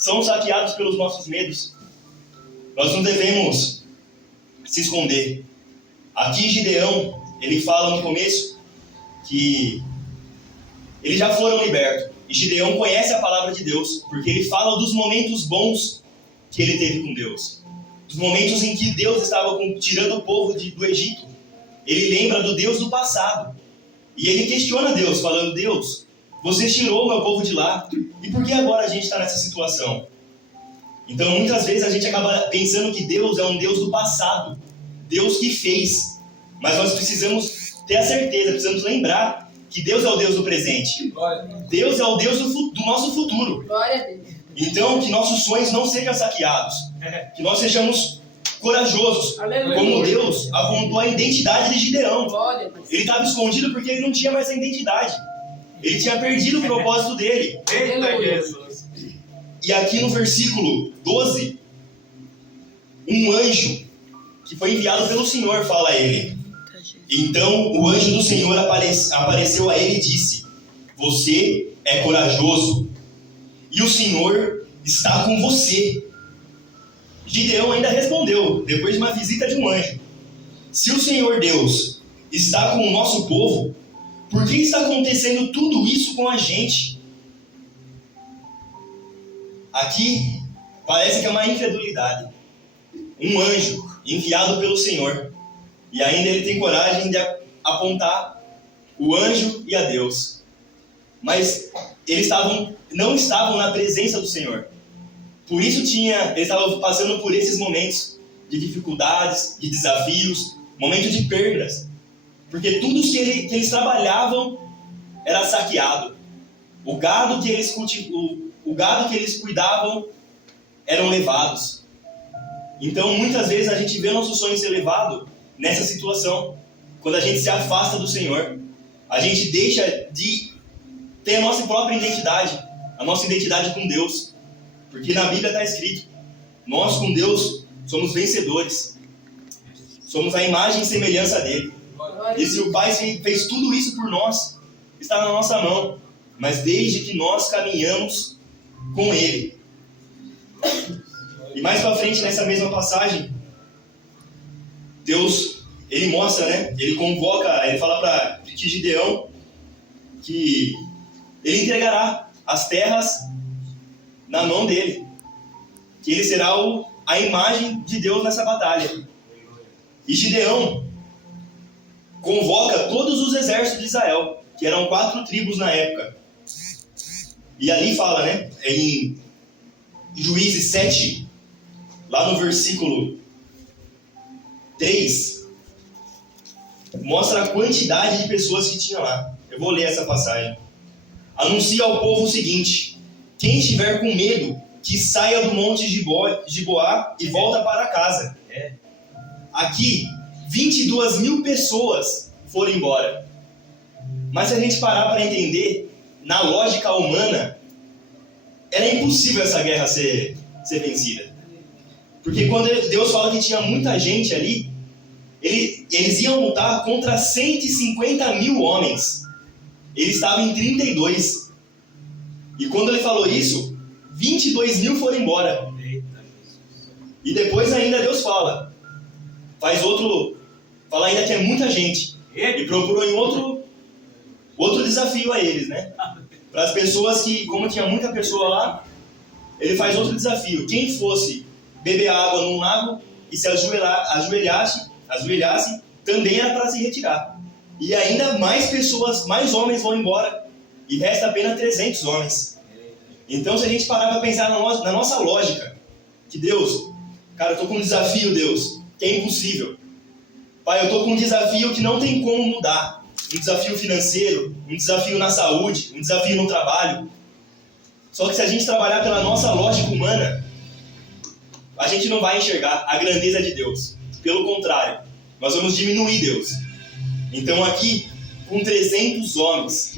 são saqueados pelos nossos medos, nós não devemos se esconder. Aqui Gideão, ele fala no começo que eles já foram libertos. E Gideão conhece a palavra de Deus, porque ele fala dos momentos bons que ele teve com Deus. Dos momentos em que Deus estava tirando o povo do Egito. Ele lembra do Deus do passado. E ele questiona Deus, falando: Deus, você tirou o meu povo de lá, e por que agora a gente está nessa situação? Então muitas vezes a gente acaba pensando que Deus é um Deus do passado, Deus que fez. Mas nós precisamos ter a certeza, precisamos lembrar que Deus é o Deus do presente. Deus é o Deus do nosso futuro. Glória a Deus. Então que nossos sonhos não sejam saqueados, que nós sejamos corajosos. Aleluia. Como Deus apontou a identidade de Gideão. Glória a Deus. Ele estava escondido porque ele não tinha mais a identidade. Ele tinha perdido o propósito dele. Eita, Jesus. E aqui no versículo 12, um anjo que foi enviado pelo Senhor fala a ele. Então o anjo do Senhor apareceu a ele e disse: você é corajoso e o Senhor está com você. Gideão ainda respondeu, depois de uma visita de um anjo: se o Senhor Deus está com o nosso povo, por que está acontecendo tudo isso com a gente? Aqui parece que é uma incredulidade. Um anjo enviado pelo Senhor, e ainda ele tem coragem de apontar o anjo e a Deus. Mas eles não estavam na presença do Senhor. Por isso eles estavam passando por esses momentos de dificuldades, de desafios, momentos de perdas. Porque tudo que eles trabalhavam era saqueado. O gado que eles cuidavam eram levados. Então muitas vezes a gente vê nosso sonho ser levado nessa situação. Quando a gente se afasta do Senhor, a gente deixa de ter a nossa própria identidade, a nossa identidade com Deus. Porque na Bíblia está escrito: nós com Deus somos vencedores. Somos a imagem e semelhança dele. E se o Pai fez tudo isso por nós, está na nossa mão. Mas desde que nós caminhamos com ele. E mais para frente, nessa mesma passagem, Deus, ele mostra, né? Ele convoca, ele fala para Gideão que ele entregará as terras na mão dele. Que ele será a imagem de Deus nessa batalha. E Gideão convoca todos os exércitos de Israel, que eram 4 tribos na época. E ali fala, né, em Juízes 7, lá no versículo 3, mostra a quantidade de pessoas que tinha lá. Eu vou ler essa passagem. Anuncia ao povo o seguinte: quem estiver com medo, que saia do monte de Giboá e volta para casa. Aqui, 22.000 pessoas foram embora. Mas se a gente parar para entender, na lógica humana, era impossível essa guerra ser vencida. Porque quando Deus fala que tinha muita gente ali, eles iam lutar contra 150.000 homens. Eles estavam em 32. E quando ele falou isso, 22.000 foram embora. E depois ainda Deus fala ainda que é muita gente. E procurou em outro desafio a eles, né? Para as pessoas que, como tinha muita pessoa lá, ele faz outro desafio. Quem fosse beber água num lago e se ajoelhasse, também era para se retirar. E ainda mais pessoas, mais homens vão embora. E resta apenas 300 homens. Então, se a gente parar para pensar na nossa lógica, que Deus, cara, eu estou com um desafio, Deus, que é impossível. Pai, eu estou com um desafio que não tem como mudar. Um desafio financeiro, um desafio na saúde, um desafio no trabalho. Só que se a gente trabalhar pela nossa lógica humana, a gente não vai enxergar a grandeza de Deus. Pelo contrário, nós vamos diminuir Deus. Então aqui, com 300 homens,